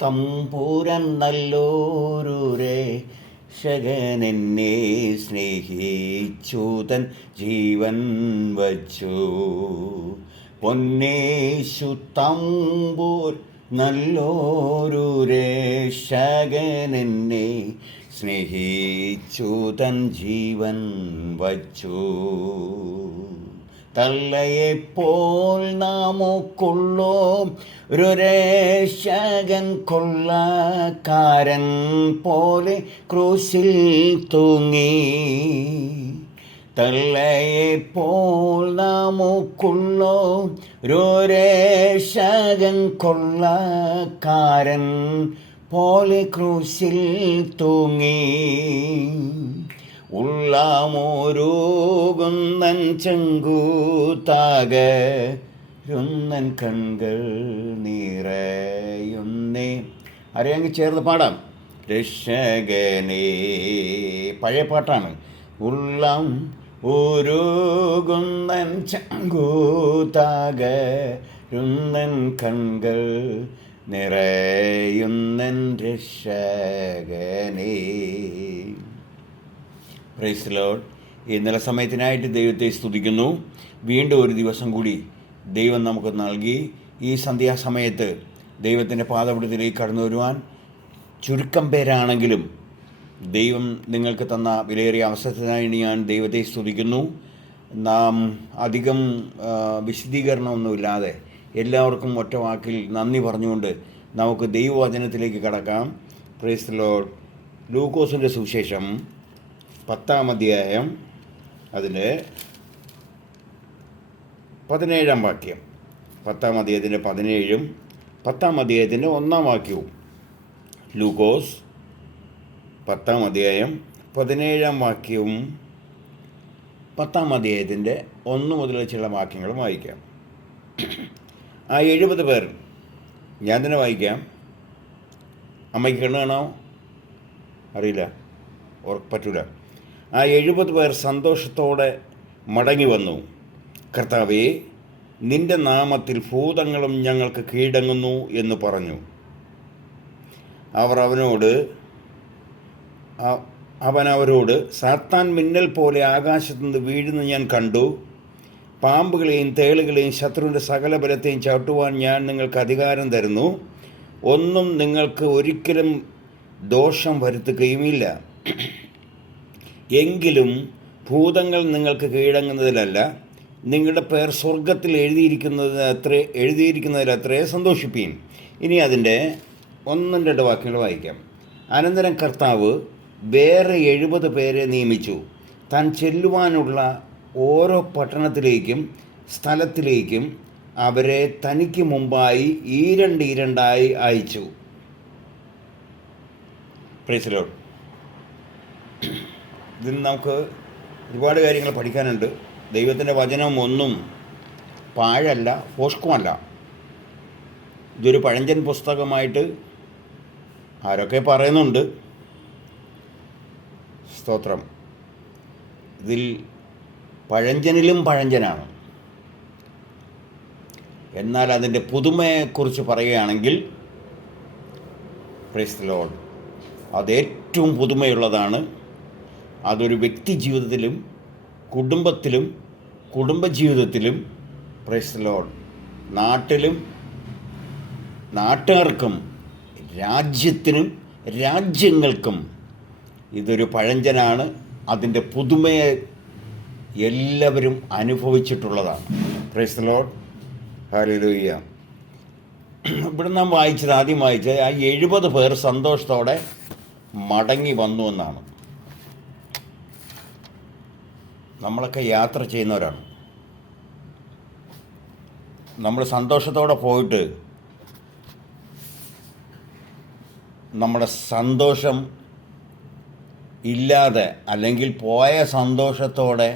തമ്പുരാൻ നല്ലോരു രക്ഷകനെന്നെ സ്നേഹിച്ചുതൻ ജീവൻ വച്ചു. പൊന്നേശു തമ്പൂർ നല്ലോരു രക്ഷകനെന്നെ സ്നേഹിച്ചുതൻ ജീവൻ വച്ചു. തള്ളയെപ്പോൾ നാമൊക്കൊള്ളോം ഒരു രക്ഷകൻ കൊള്ളക്കാരൻ പോലെ ക്രൂശിൽ തൂങ്ങി. തള്ളയെപ്പോൾ നാമൊക്കൊള്ളോം ഒരു രക്ഷകൻ കൊള്ളക്കാരൻ പോലെ ക്രൂശിൽ തൂങ്ങി. ഉള്ളാമോരോകുന്നൻ ചെങ്കൂത്താകരുന്നൻ കൺകൾ നിറയുന്നേ. അറിയാമെങ്കിൽ ചേർന്ന് പാടാം. രക്ഷകനേ, പഴയ പാട്ടാണ്. ഉള്ളം ഓരോകുന്നൻ ചെങ്കൂത്താകരുന്നൻ കൺകൾ നിറയുന്നൻ രക്ഷകനേ. Praise Lord. ഇന്നലെ സമയത്തിനായിട്ട് ദൈവത്തെ സ്തുതിക്കുന്നു. വീണ്ടും ഒരു ദിവസം കൂടി ദൈവം നമുക്ക് നൽകി. ഈ സന്ധ്യാസമയത്ത് ദൈവത്തിൻ്റെ പാദപീഠത്തിലേക്ക് കടന്നു വരുവാൻ ചുരുക്കം പേരാണെങ്കിലും ദൈവം നിങ്ങൾക്ക് തന്ന വിലയേറിയ അവസരത്തിനായി ഞാൻ ദൈവത്തെ സ്തുതിക്കുന്നു. നാം അധികം വിശദീകരണമൊന്നുമില്ലാതെ എല്ലാവർക്കും ഒറ്റ വാക്കിൽ നന്ദി പറഞ്ഞുകൊണ്ട് നമുക്ക് ദൈവവചനത്തിലേക്ക് കടക്കാം. Praise Lord. ലൂക്കോസിൻ്റെ സുവിശേഷം 10-ാം അധ്യായം അതിൻ്റെ 17-ാം വാക്യം. 10-ാം അധ്യായത്തിൻ്റെ 17-ഉം 10-ാം അധ്യായത്തിൻ്റെ 1-ാം വാക്യവും. ലൂക്കോസ് 10-ാം അധ്യായം 17-ാം വാക്യവും 10-ാം അധ്യായത്തിൻ്റെ 1 മുതൽ ചില വാക്യങ്ങളും വായിക്കാം. ആ 70 പേർ, ഞാൻ തന്നെ വായിക്കാം. അമ്മയ്ക്ക് കണ്ണു കാണാമോ? അറിയില്ല, പറ്റൂല. ആ 70 പേർ സന്തോഷത്തോടെ മടങ്ങി വന്നു. കർത്താവേ, നിന്റെ നാമത്തിൽ ഭൂതങ്ങളും ഞങ്ങൾക്ക് കീഴടങ്ങുന്നു എന്ന് പറഞ്ഞു. അവൻ അവരോട്, സാത്താൻ മിന്നൽ പോലെ ആകാശത്തുനിന്ന് വീഴുന്ന ഞാൻ കണ്ടു. പാമ്പുകളെയും തേളുകളെയും ശത്രുവിൻ്റെ സകല ബലത്തെയും ചവിട്ടുവാൻ ഞാൻ നിങ്ങൾക്ക് അധികാരം തരുന്നു. ഒന്നും നിങ്ങൾക്ക് ഒരിക്കലും ദോഷം വരുത്തുകയുമില്ല. എങ്കിലും ഭൂതങ്ങൾ നിങ്ങൾക്ക് കീഴടങ്ങുന്നതിലല്ല, നിങ്ങളുടെ പേർ സ്വർഗത്തിൽ എഴുതിയിരിക്കുന്നതിലത്രേ സന്തോഷിപ്പീൻ. ഇനി അതിൻ്റെ 1-2 വാക്യങ്ങൾ വായിക്കാം. അനന്തരം കർത്താവ് വേറെ 70 പേരെ നിയമിച്ചു. താൻ ചെല്ലുവാനുള്ള ഓരോ പട്ടണത്തിലേക്കും സ്ഥലത്തിലേക്കും അവരെ തനിക്ക് മുമ്പായി ഈരണ്ടായി അയച്ചു. Praise Lord. ഇതിൽ നമുക്ക് ഒരുപാട് കാര്യങ്ങൾ പഠിക്കാനുണ്ട്. ദൈവത്തിൻ്റെ വചനം ഒന്നും പാഴല്ല, പോഷ്കുമല്ല. ഇതൊരു പഴഞ്ചൻ പുസ്തകമായിട്ട് ആരൊക്കെ പറയുന്നുണ്ട്. സ്തോത്രം. ഇതിൽ പഴഞ്ചനിലും പഴഞ്ചനാണ്. എന്നാൽ അതിൻ്റെ പുതുമയെക്കുറിച്ച് പറയുകയാണെങ്കിൽ പ്രൈസ് ദി ലോർഡ്, അതേറ്റവും പുതുമയുള്ളതാണ്. അതൊരു വ്യക്തി ജീവിതത്തിലും കുടുംബത്തിലും കുടുംബജീവിതത്തിലും പ്രൈസ് ദി ലോർഡ്, നാട്ടിലും നാട്ടുകാർക്കും രാജ്യത്തിനും രാജ്യങ്ങൾക്കും ഇതൊരു പഴഞ്ചനാണ്. അതിൻ്റെ പുതുമയെ എല്ലാവരും അനുഭവിച്ചിട്ടുള്ളതാണ്. Praise the lord. ഹല്ലേലൂയ. ഇവിടെ നാം ആദ്യം വായിച്ചത് ആ 70 പേർ സന്തോഷത്തോടെ മടങ്ങി വന്നു എന്നാണ്. നമ്മളൊക്കെ യാത്ര ചെയ്യുന്നവരാണ്. നമ്മൾ സന്തോഷത്തോടെ പോയിട്ട് നമ്മുടെ സന്തോഷം ഇല്ലാതെ, അല്ലെങ്കിൽ പോയ സന്തോഷത്തോടെ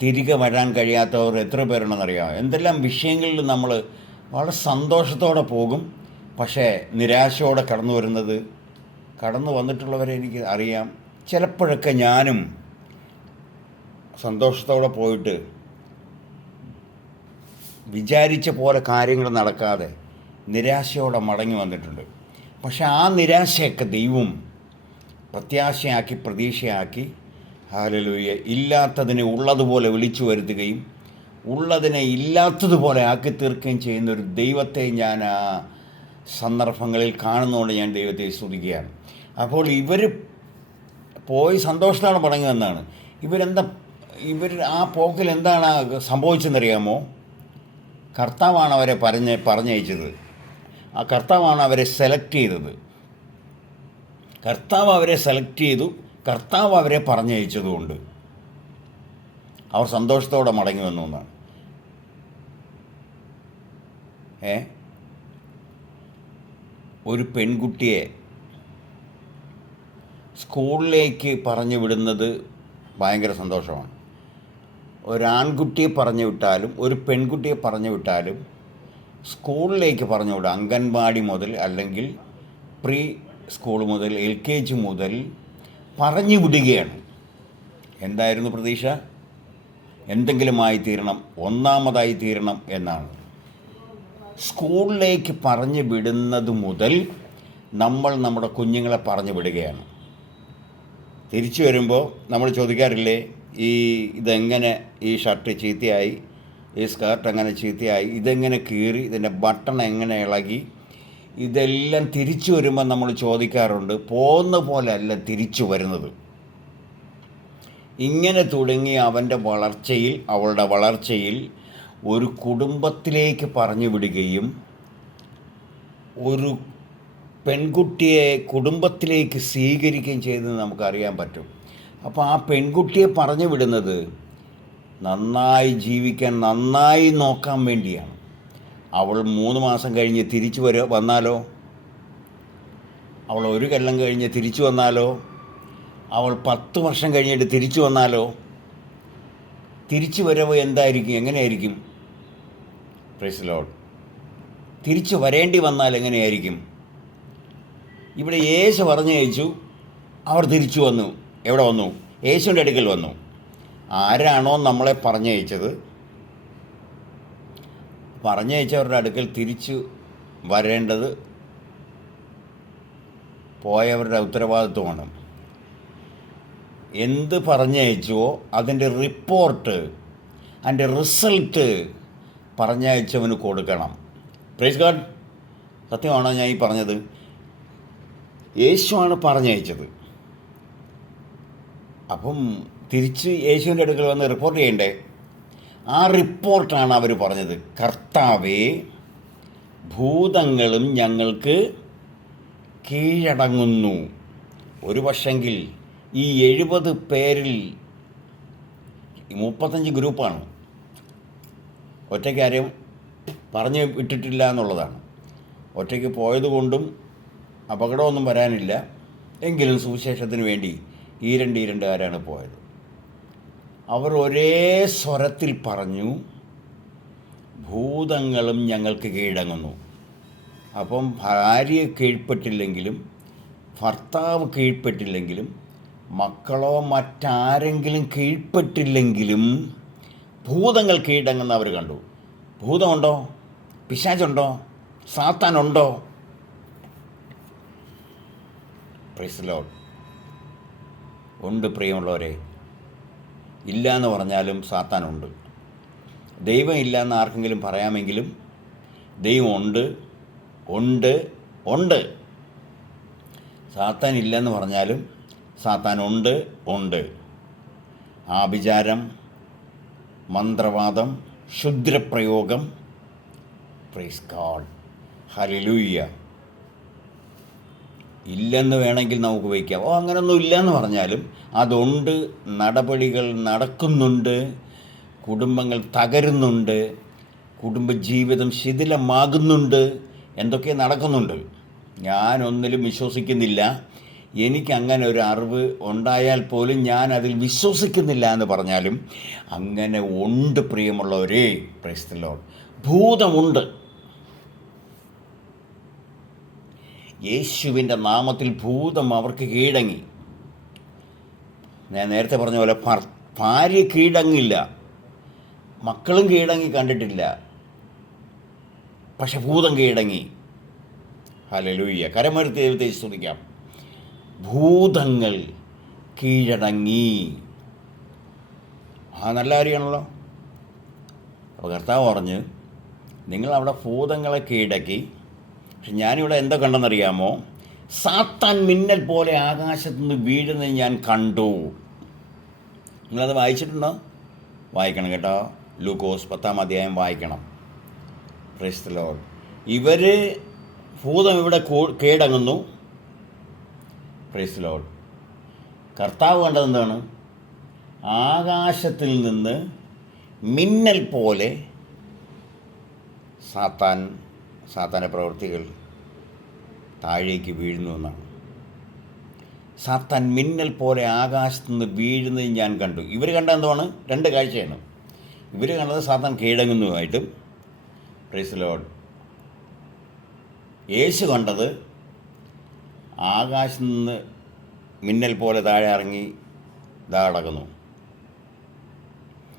തിരികെ വരാൻ കഴിയാത്തവർ എത്ര പേരുണ്ടെന്നറിയാം. എന്തെല്ലാം വിഷയങ്ങളിൽ നമ്മൾ വളരെ സന്തോഷത്തോടെ പോകും, പക്ഷേ നിരാശയോടെ കടന്നു വന്നിട്ടുള്ളവരെ എനിക്ക് അറിയാം. ചിലപ്പോഴൊക്കെ ഞാനും സന്തോഷത്തോടെ പോയിട്ട് വിചാരിച്ച പോലെ കാര്യങ്ങൾ നടക്കാതെ നിരാശയോടെ മടങ്ങി വന്നിട്ടുണ്ട്. പക്ഷെ ആ നിരാശയൊക്കെ ദൈവം പ്രത്യാശയാക്കി, പ്രതീക്ഷയാക്കി, ഹല്ലേലൂയ, ഇല്ലാത്തതിനെ ഉള്ളതുപോലെ വിളിച്ചു വരുത്തുകയും ഉള്ളതിനെ ഇല്ലാത്തതുപോലെ ആക്കി തീർക്കുകയും ചെയ്യുന്ന ഒരു ദൈവത്തെ ഞാൻ ആ സന്ദർഭങ്ങളിൽ കാണുന്നതുകൊണ്ട് ഞാൻ ദൈവത്തെ സ്തുതിക്കുകയാണ്. അപ്പോൾ ഇവർ പോയി സന്തോഷത്തോടെ മടങ്ങുമെന്നാണ്. ഇവർ ആ പോക്കിൽ എന്താണ് സംഭവിച്ചതെന്നറിയാമോ? കർത്താവാണ് അവരെ പറഞ്ഞയച്ചത്. ആ കർത്താവാണ് അവരെ സെലക്ട് ചെയ്തത്. കർത്താവ് അവരെ സെലക്ട് ചെയ്തു. കർത്താവ് അവരെ പറഞ്ഞയച്ചതുകൊണ്ട് അവർ സന്തോഷത്തോടെ മടങ്ങി വന്നു എന്നാണ്. ഒരു പെൺകുട്ടിയെ സ്കൂളിലേക്ക് പറഞ്ഞു വിടുന്നത് ഭയങ്കര സന്തോഷമാണ്. ഒരാൺകുട്ടിയെ പറഞ്ഞു വിട്ടാലും ഒരു പെൺകുട്ടിയെ പറഞ്ഞു വിട്ടാലും സ്കൂളിലേക്ക് പറഞ്ഞു വിടുക. അംഗൻവാടി മുതൽ, അല്ലെങ്കിൽ പ്രീ സ്കൂൾ മുതൽ, LKG മുതൽ പറഞ്ഞു വിടുകയാണ്. എന്തായിരുന്നു പ്രതീക്ഷ? എന്തെങ്കിലുമായി തീരണം, ഒന്നാമതായി തീരണം എന്നാണ്. സ്കൂളിലേക്ക് പറഞ്ഞു വിടുന്നത് മുതൽ നമ്മൾ നമ്മുടെ കുഞ്ഞുങ്ങളെ പറഞ്ഞു വിടുകയാണ്. തിരിച്ചു വരുമ്പോൾ നമ്മൾ ചോദിക്കാറില്ലേ, ഇതെങ്ങനെ ഈ ഷർട്ട് ചീത്തയായി, ഈ സ്കേർട്ട് എങ്ങനെ ചീത്തയായി, ഇതെങ്ങനെ കീറി, ഇതിൻ്റെ ബട്ടൺ എങ്ങനെ ഇളകി, ഇതെല്ലാം തിരിച്ചു വരുമ്പോൾ നമ്മൾ ചോദിക്കാറുണ്ട്. പോകുന്ന പോലെ അല്ല തിരിച്ചു വരുന്നത്. ഇങ്ങനെ തുടങ്ങി അവൻ്റെ വളർച്ചയിൽ, അവളുടെ വളർച്ചയിൽ ഒരു കുടുംബത്തിലേക്ക് പറഞ്ഞു വിടുകയും ഒരു പെൺകുട്ടിയെ കുടുംബത്തിലേക്ക് സ്വീകരിക്കുകയും ചെയ്തത് നമുക്കറിയാൻ പറ്റും. അപ്പോൾ ആ പെൺകുട്ടിയെ പറഞ്ഞു വിടുന്നത് നന്നായി ജീവിക്കാൻ, നന്നായി നോക്കാൻ വേണ്ടിയാണ്. അവൾ 3 മാസം കഴിഞ്ഞ് തിരിച്ചു വന്നാലോ, അവൾ 1 കൊല്ലം കഴിഞ്ഞ് തിരിച്ചു വന്നാലോ, അവൾ 10 വർഷം കഴിഞ്ഞിട്ട് തിരിച്ചു വന്നാലോ, തിരിച്ചു വരവ് എന്തായിരിക്കും, എങ്ങനെയായിരിക്കും? Praise Lord. തിരിച്ചു വരേണ്ടി വന്നാൽ എങ്ങനെയായിരിക്കും? ഇവിടെ യേശു പറഞ്ഞയച്ചു, അവർ തിരിച്ചു വന്നു. എവിടെ വന്നു? യേശുവിൻ്റെ അടുക്കൽ വന്നു. ആരാണോ നമ്മളെ പറഞ്ഞയച്ചത്, പറഞ്ഞയച്ചവരുടെ അടുക്കൽ തിരിച്ചു വരേണ്ടത് പോയവരുടെ ഉത്തരവാദിത്വമാണ്. എന്ത് പറഞ്ഞയച്ചുവോ അതിൻ്റെ റിപ്പോർട്ട്, അതിൻ്റെ റിസൾട്ട് പറഞ്ഞയച്ചവന് കൊടുക്കണം. Praise God. സത്യമാണോ ഞാൻ ഈ പറഞ്ഞത്? യേശുവാണ് പറഞ്ഞയച്ചത്. അപ്പം തിരിച്ച് യേശുവിൻ്റെ അടുക്കൽ വന്ന് റിപ്പോർട്ട് ചെയ്യണ്ടേ? ആ റിപ്പോർട്ടാണ് അവർ പറഞ്ഞത്. കർത്താവേ, ഭൂതങ്ങളും ഞങ്ങൾക്ക് കീഴടങ്ങുന്നു. ഒരു പക്ഷെങ്കിൽ ഈ 70 പേരിൽ 35 ഗ്രൂപ്പാണ്. ഒറ്റയ്ക്കാരെയും പറഞ്ഞു വിട്ടിട്ടില്ല എന്നുള്ളതാണ്. ഒറ്റയ്ക്ക് പോയതുകൊണ്ടും അപകടമൊന്നും വരാനില്ല. എങ്കിലും സുവിശേഷത്തിന് വേണ്ടി ഈരണ്ടുകാരാണ് പോയത്. അവർ ഒരേ സ്വരത്തിൽ പറഞ്ഞു, ഭൂതങ്ങളും ഞങ്ങൾക്ക് കീഴടങ്ങുന്നു. അപ്പം ഭാര്യ കീഴ്പ്പെട്ടില്ലെങ്കിലും, ഭർത്താവ് കീഴ്പ്പെട്ടില്ലെങ്കിലും, മക്കളോ മറ്റാരെങ്കിലും കീഴ്പ്പെട്ടില്ലെങ്കിലും ഭൂതങ്ങൾ കീഴടങ്ങുന്ന അവർ കണ്ടു. ഭൂതമുണ്ടോ? പിശാചുണ്ടോ? സാത്താനുണ്ടോ? Praise lord. ഉണ്ട് പ്രിയമുള്ളവരെ. ഇല്ല എന്ന് പറഞ്ഞാലും സാത്താനുണ്ട്. ദൈവം ഇല്ല എന്ന് ആർക്കെങ്കിലും പറയാമെങ്കിലും ദൈവം ഉണ്ട്, ഉണ്ട്, ഉണ്ട്. സാത്താൻ ഇല്ലെന്ന് പറഞ്ഞാലും സാത്താൻ ഉണ്ട്, ഉണ്ട്. ആഭിചാരം, മന്ത്രവാദം, ക്ഷുദ്രപ്രയോഗം, പ്രൈസ് ഗോഡ്, ഹല്ലേലൂയ, ഇല്ലെന്ന് വേണമെങ്കിൽ നമുക്ക് വയ്ക്കാം. അങ്ങനൊന്നും ഇല്ലയെന്ന് പറഞ്ഞാലും അതുണ്ട്. നടപടികൾ നടക്കുന്നുണ്ട്, കുടുംബങ്ങൾ തകരുന്നുണ്ട്, കുടുംബജീവിതം ശിഥിലമാകുന്നുണ്ട്, എന്തൊക്കെ നടക്കുന്നുണ്ട്. ഞാനൊന്നിലും വിശ്വസിക്കുന്നില്ല. എനിക്കങ്ങനെ ഒരു അറിവ് ഉണ്ടായാൽ പോലും ഞാൻ അതിൽ വിശ്വസിക്കുന്നില്ല എന്ന് പറഞ്ഞാലും അങ്ങനെ ഉണ്ട് പ്രിയമുള്ളവരേ. Praise the lord. ഭൂതമുണ്ട്. യേശുവിൻ്റെ നാമത്തിൽ ഭൂതം അവർക്ക് കീഴടങ്ങി. ഞാൻ നേരത്തെ പറഞ്ഞ പോലെ ഭാര്യ കീഴടങ്ങില്ല, മക്കളും കീഴടങ്ങി കണ്ടിട്ടില്ല, പക്ഷെ ഭൂതം കീഴടങ്ങി. ഹല്ലേലൂയ. കരമരുത്തി ദൈവത്തെ സ്തുതിക്കാം. ഭൂതങ്ങൾ കീഴടങ്ങി. നല്ല കാര്യമാണല്ലോ. അപ്പോൾ കർത്താവ് പറഞ്ഞ് നിങ്ങളവിടെ ഭൂതങ്ങളെ കീഴടക്കി. പക്ഷെ ഞാനിവിടെ എന്താ കണ്ടെന്നറിയാമോ? സാത്താൻ മിന്നൽ പോലെ ആകാശത്തു നിന്ന് വീഴുന്നത് ഞാൻ കണ്ടു. നിങ്ങളത് വായിച്ചിട്ടുണ്ടോ? വായിക്കണം കേട്ടോ. ലൂക്കോസ് 10-ാം അധ്യായം വായിക്കണം. Price the Lord. ഇവർ ഭൂതം ഇവിടെ കീഴടങ്ങുന്നു. Price the Lord. കർത്താവ് കണ്ടത് എന്താണ്? ആകാശത്തിൽ നിന്ന് മിന്നൽ പോലെ സാത്താൻ്റെ പ്രവൃത്തികൾ താഴേക്ക് വീഴുന്നു എന്നാണ്. സാത്താൻ മിന്നൽ പോലെ ആകാശത്തു നിന്ന് വീഴുന്നത് ഞാൻ കണ്ടു. ഇവർ കണ്ട എന്താണ്? രണ്ട് കാഴ്ചയാണ്. ഇവർ കണ്ടത് സാത്താൻ കീഴടങ്ങുന്നതുമായിട്ടും, പ്രൈസ് ദി ലോർഡ്, യേശു കണ്ടത് ആകാശത്ത് നിന്ന് മിന്നൽ പോലെ താഴെ ഇറങ്ങി ഇതാ കിടക്കുന്നു.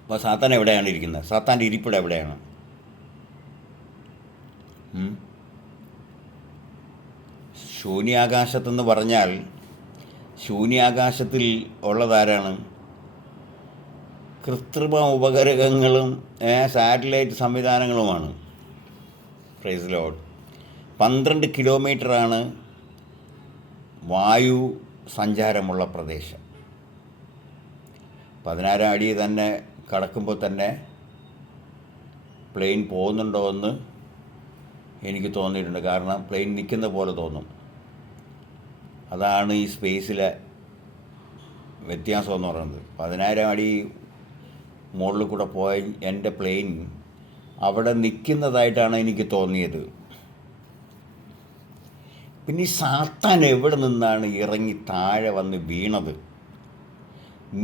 അപ്പോൾ സാത്താൻ എവിടെയാണ് ഇരിക്കുന്നത്? സാത്താൻ്റെ ഇരിപ്പിടം എവിടെയാണ്? ശൂന്യാകാശത്തെന്ന് പറഞ്ഞാൽ ശൂന്യാകാശത്തിൽ ഉള്ളതാരാണ്? കൃത്രിമ ഉപഗ്രഹങ്ങളും സാറ്റലൈറ്റ് സംവിധാനങ്ങളുമാണ്. Praise the lord. 12 കിലോമീറ്ററാണ് വായു സഞ്ചാരമുള്ള പ്രദേശം. 16 അടി തന്നെ കടക്കുമ്പോൾ തന്നെ പ്ലെയിൻ പോകുന്നുണ്ടോ എന്ന് എനിക്ക് തോന്നിയിട്ടുണ്ട്. കാരണം പ്ലെയിൻ നിൽക്കുന്ന പോലെ തോന്നും. അതാണ് ഈ സ്പേസിലെ വ്യത്യാസം എന്ന് പറയുന്നത്. 16 അടി മുകളിൽ കൂടെ പോയ എൻ്റെ പ്ലെയിൻ അവിടെ നിൽക്കുന്നതായിട്ടാണ് എനിക്ക് തോന്നിയത്. പിന്നെ ഈ സാത്താൻ എവിടെ നിന്നാണ് ഇറങ്ങി താഴെ വന്ന് വീണത്?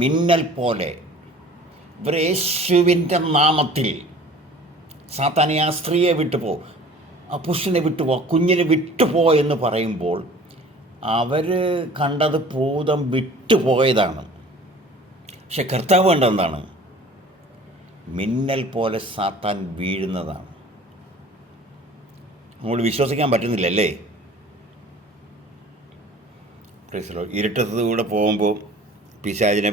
മിന്നൽ പോലെ. ഇവർ യേശുവിൻ്റെ നാമത്തിൽ സാത്താനെ ആ സ്ത്രീയെ വിട്ടുപോ, ആ പുരുഷനെ വിട്ടുപോ, കുഞ്ഞിനെ വിട്ടുപോ എന്ന് പറയുമ്പോൾ അവർ കണ്ടത് ഭൂതം വിട്ടുപോയതാണ്. പക്ഷെ കർത്താവ് കണ്ടെന്താണ്? മിന്നൽ പോലെ സാത്താൻ വീഴുന്നതാണ്. നമ്മൾ വിശ്വസിക്കാൻ പറ്റുന്നില്ലല്ലേ? ഇരുട്ടത്തൂടെ പോകുമ്പോൾ പിശാചിനെ,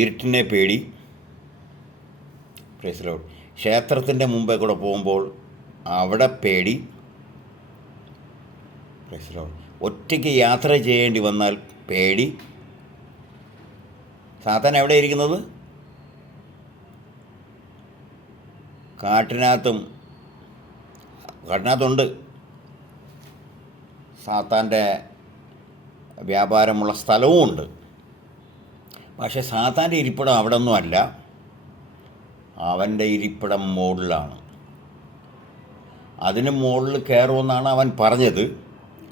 ഇരുട്ടിനെ പേടി. പ്രൈസ്. ക്ഷേത്രത്തിൻ്റെ മുമ്പേ കൂടെ പോകുമ്പോൾ അവിടെ പേടി. പ്രൈസ്. ഒറ്റയ്ക്ക് യാത്ര ചെയ്യേണ്ടി വന്നാൽ പേടി. സാത്താൻ എവിടെ ഇരിക്കുന്നത്? കാട്ടിനകത്തുണ്ട്. സാത്താൻ്റെ വ്യാപാരമുള്ള സ്ഥലവുമുണ്ട്. പക്ഷേ സാത്താൻ്റെ ഇരിപ്പിടം അവിടെ ഒന്നും അല്ല. അവൻ്റെ ഇരിപ്പിടം മുകളിലാണ്. അതിന് മുകളിൽ കയറുമെന്നാണ് അവൻ പറഞ്ഞത്.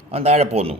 അവൻ താഴെ പോന്നു.